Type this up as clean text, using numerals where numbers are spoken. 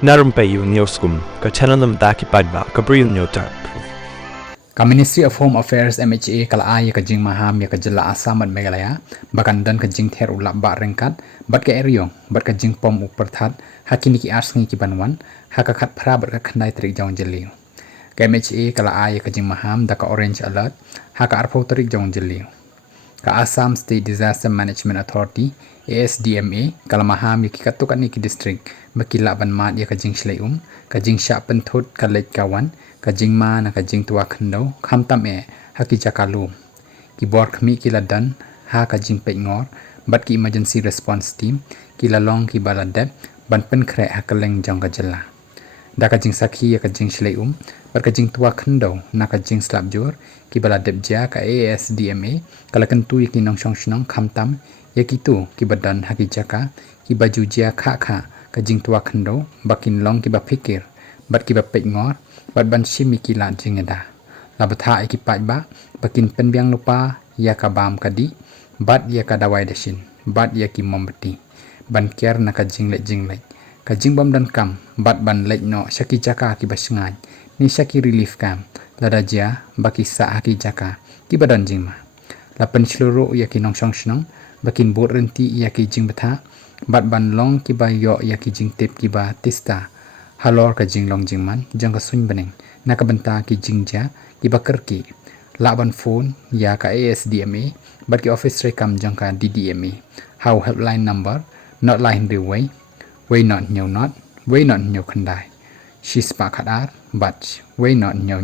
Na Rympei U ka channel ki paidbah ka Bri U Hynñiewtrep. Ka Ministry of Home Affairs MHA kala ya ka jing Maham ya ka jela Assam at Meghalaya bakan dan ka jing ther u lapbah rengkat bat ka eriong bat ka jing pom u perthat hakini ki ars ngi ki banwan haka khat phra bat ka khnai trik jong jeli ka MHA kala ya ka jing Maham da ka orange alert haka arpho trik jong jeli ka Assam State Disaster Management Authority ASDMA kala Maham ya ki katuk ani ki district bakila ban mat ya ka jing shlei ka jing sha penthut ka lek kawan ka jing ma na ka jing tua khando kham tam e ha ki chakalu ki bor khmi ki la dan ha ka jing pe ngor bat ki emergency response team ki la long ki bala dep ban pen khre ha ka leng jong ka jela da ka jing sakhi ya ka jing shlei bat ka jing tua khando na ka jing slap jor ki bala dep ja ka ASDMA kala kan tu ki nong shong shnong kham tam ya ki tu ki badan ha ki chaka ki baju ja kha kha ka jing tua khando bakin long ki ba fikir bat ki ba pe ngor bat ban shimi ki la jingeda labatha ki paidbah bakin penbiang lupa ya ka bam kadi bat ya ka dawai deshin bat ya ki mombati ban ker na ka jingle ka jingbam dan kam bat ban lek no shaki jaka ki basngai ni shaki relief kam lada ja baki sa ki jaka ki badan jingma la pen shluru ya ki nong shong shnong bakin bot renti ya ki jingbatha bat ban long ki ba yo ya ki jing tip ki ba tista halor ka jinglong jingman jang ka sun beneng na ka banta ki jingja ki bakar ki laban phone ya ka ASDMA bat ki office rekam jang ka DDMA how helpline number not line the way not new not way not new khandai she spa khadar but way not new